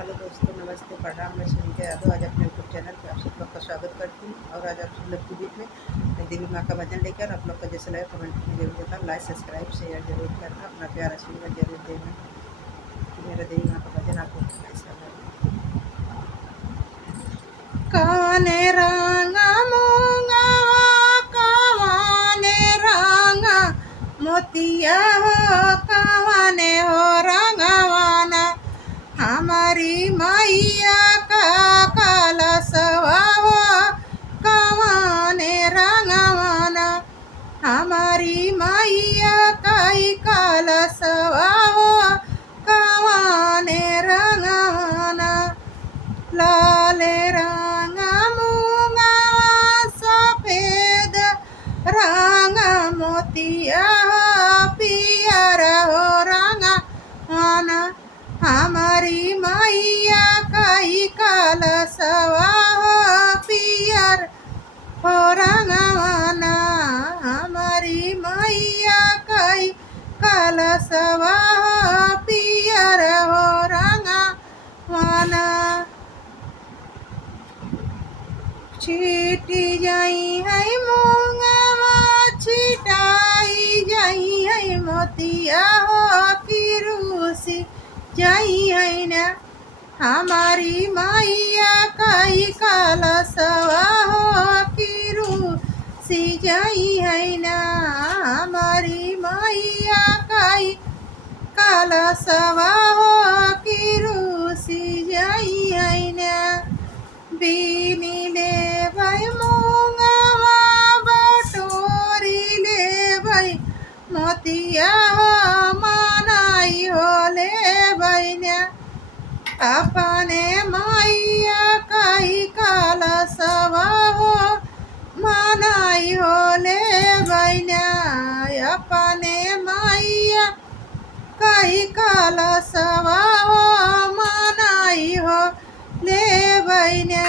Hello दोस्तों, नमस्ते, प्रणाम। मैं सुनीता यादव आज अपने यूट्यूब चैनल पे आप सब लोग का स्वागत करती हूँ। और आज आप सब लोग के बीच में मैं देवी माँ का भजन लेकर आप लोग का जैसा लगे कमेंट में जरूर देता। लाइक सब्सक्राइब शेयर जरूर करना, अपना प्यार आशीर्वाद जरूर देना कि मेरा देवी माँ का भजन आपको कैसा लगे। काने रंगा मूंगा कावाने रंगा मोतिया हो कावाने हो रंगवाना हमारी मैया का कलशवा हो कावाने रंगवाना हमारी मैया का कलशवा हो कावाने रंगवाना लाल रंग मूंगा सफेद रंग मोतिया पियर हो रंगवाना हमारी मैया कई कलशवा हो पियर हो रंगवाना हमारी मैया कई कलशवा हो पियर हो रंगवाना छीटी जाई है मूंगवा छिटाई जाई है मोतिया हो किरूसी जाई है ना हमारी मैया कई कलशवा हो किरूसी जाई है ना हमारी मैया कई कलशवा हो किरूसी जाई है ना बीनी ले भाई मूंगवा बटोरी ले भाई मोतिया हो मानाई हो ले भाई ने अपने मैया कई कलशवा हो मानाई हो ले भाई ने अपने मैया कई कलशवा हो मानाई हो ले भाई ने।